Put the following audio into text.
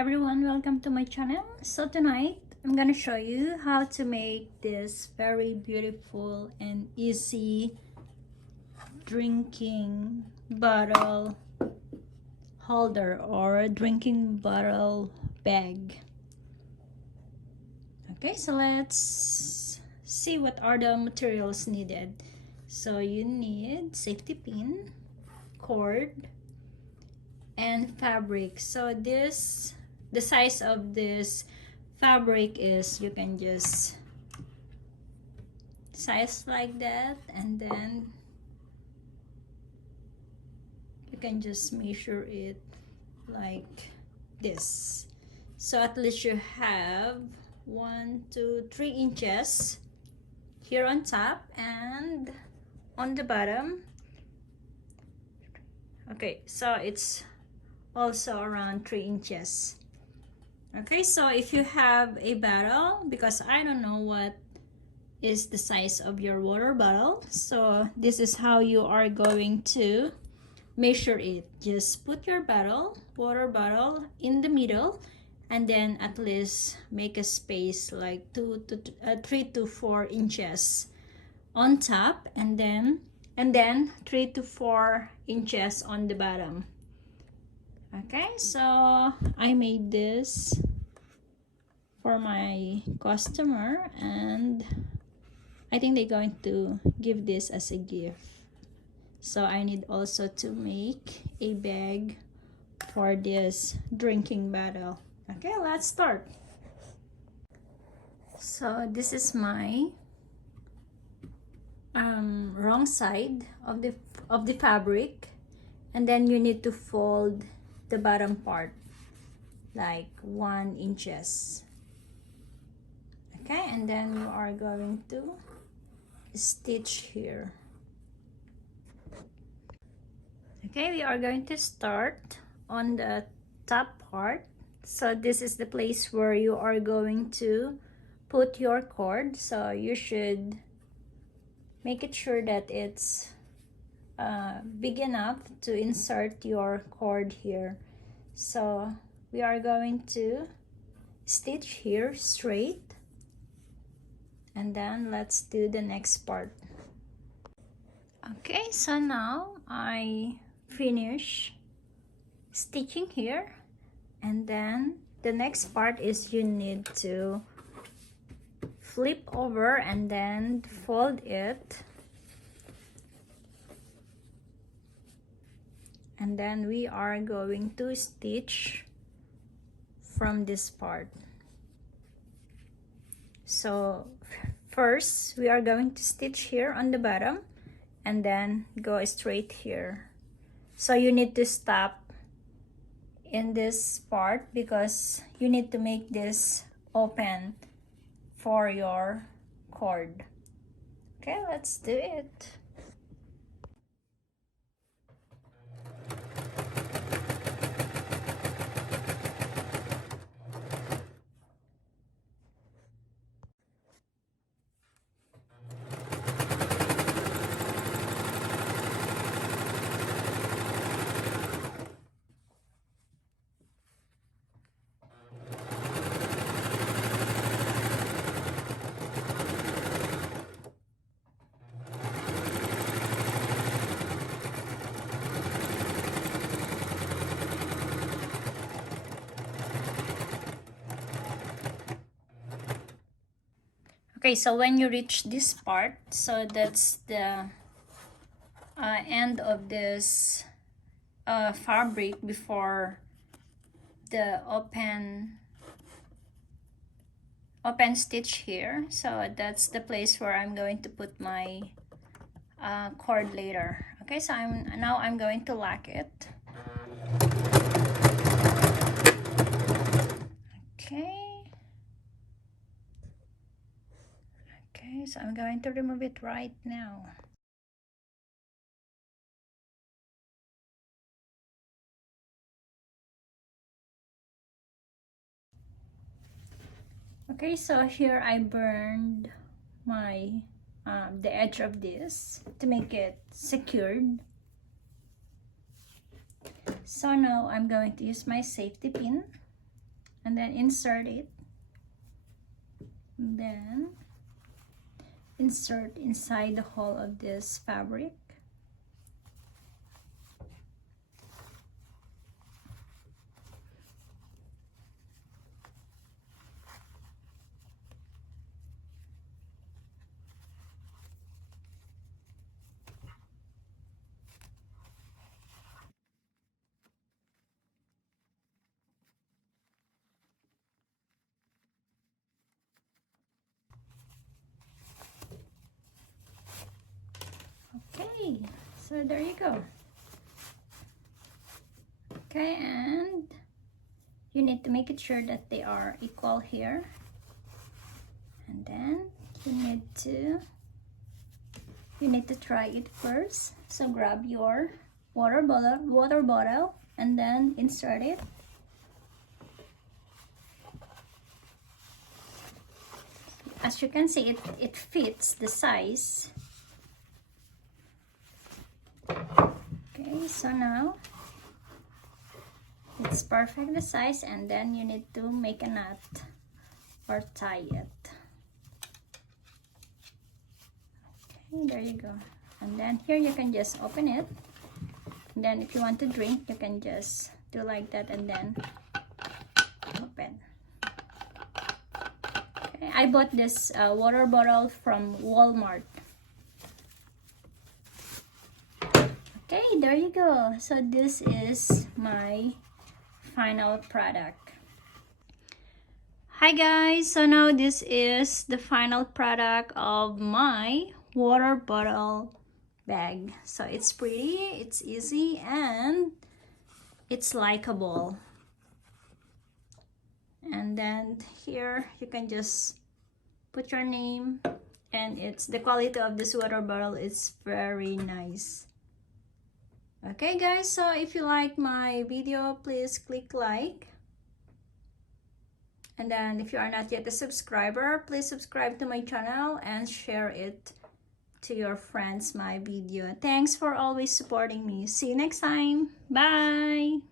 everyone, welcome to my channel. So tonight I'm gonna show you how to make this very beautiful and easy drinking bottle holder or drinking bottle bag. Okay, so let's see what are the materials needed. So you need safety pin, cord, and fabric. So the size of this fabric is, you can just size like that, and then you can just measure it like this. So at least you have 1 2 3 inches here on top and on the bottom. Okay, so it's also around 3 inches. Okay, so if you have a bottle, because I don't know what is the size of your water bottle, so this is how you are going to measure it. Just put your water bottle in the middle, and then at least make a space like 3 to 4 inches on top, and then 3 to 4 inches on the bottom. Okay, so I made this for my customer, and I think they're going to give this as a gift. So I need also to make a bag for this drinking bottle. Okay, let's start. So this is my wrong side of the fabric, and then you need to fold the bottom part like 1 inches. Okay, and then you are going to stitch here. Okay, we are going to start on the top part. So this is the place where you are going to put your cord. So you should make it sure that it's big enough to insert your cord here. So we are going to stitch here straight, and then let's do the next part. Okay, so now I finish stitching here, and then the next part is you need to flip over and then fold it, and then we are going to stitch from this part. So first we are going to stitch here on the bottom and then go straight here. So you need to stop in this part because you need to make this open for your cord. Okay, let's do it. Okay, so when you reach this part, so that's the end of this fabric before the open stitch here. So that's the place where I'm going to put my cord later. Okay, so I'm going to lock it. Okay, so I'm going to remove it right now. Okay, so here I burned my the edge of this to make it secured. So now I'm going to use my safety pin and then insert it, and then insert inside the hole of this fabric. Okay, so there you go. Okay, and you need to make it sure that they are equal here, and then you need to try it first. So grab your water bottle and then insert it. As you can see, it fits the size. Okay, so now it's perfect the size, and then you need to make a knot or tie it. Okay, there you go. And then here you can just open it, and then if you want to drink, you can just do like that and then open. Okay, I bought this water bottle from Walmart. Okay, there you go. So this is my final product. Hi guys, so now this is the final product of my water bottle bag. So it's pretty, it's easy, and it's likable. And then here you can just put your name, and the quality of this water bottle is very nice. Okay guys, so if you like my video, please click like, and then if you are not yet a subscriber, please subscribe to my channel and share it to your friends, my video. Thanks for always supporting me. See you next time. Bye.